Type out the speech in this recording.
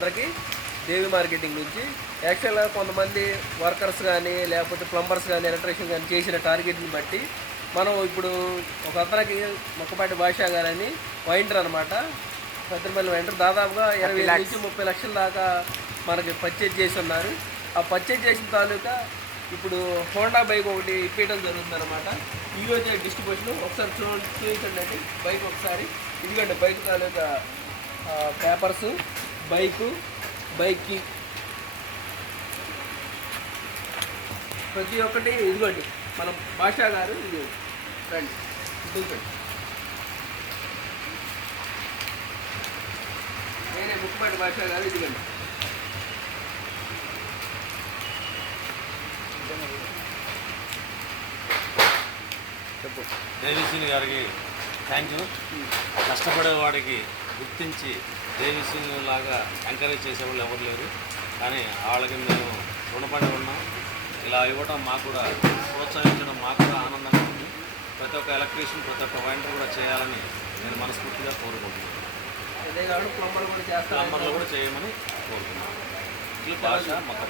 అందరికీ దేవి మార్కెటింగ్ నుంచి యాక్చువల్గా కొంతమంది వర్కర్స్ కానీ లేకపోతే ప్లంబర్స్ కానీ ఎలక్ట్రీషియన్ కానీ చేసిన టార్గెట్ని బట్టి మనం ఇప్పుడు ఒక అతనికి మొక్కపాటి భాష గారని వైంటర్ అనమాట, పెద్దపల్లి వైంటర్ దాదాపుగా 20 నుంచి 30 లక్షల దాకా మనకి పర్చేజ్ చేసి ఉన్నారు. ఆ పర్చేజ్ చేసిన తాలూకా ఇప్పుడు హోండా బైక్ ఒకటి ఇప్పేయడం జరుగుతుంది అనమాట. ఈరోజు డిస్ట్రిబ్యూషన్ ఒకసారి చూపించండి అండి బైక్ ఒకసారి. ఇదిగోండి బైక్ తాలూకా పేపర్స్, బైక్కి ప్రతి ఒక్కటి ఇదిగోండి. మనం భాషా గారు ఇది రండి చూపించండి. నేనే ముక్కుపాటి భాషా గారు ఇదిగోండి. చెప్పు. దేవిశ్రీ గారికి థ్యాంక్ యూ. కష్టపడేవాడికి గుర్తించి దేవిశ్రీ లాగా ఎంకరేజ్ చేసేవాళ్ళు ఎవరు లేరు, కానీ వాళ్ళకి మేము రుణపడి ఉన్నాం. ఇలా ఇవ్వడం మాకు కూడా, ప్రోత్సహించడం మాకు కూడా ఆనందంగా ఉంది. ప్రతి ఒక్క ఎలక్ట్రీషియన్, ప్రతి ఒక్క వైంటర్ కూడా చేయాలని నేను మనస్ఫూర్తిగా కోరుకుంటున్నాను. ప్లంబర్లు కూడా చేయమని కోరుతున్నాను. ఈ భాష మొక్క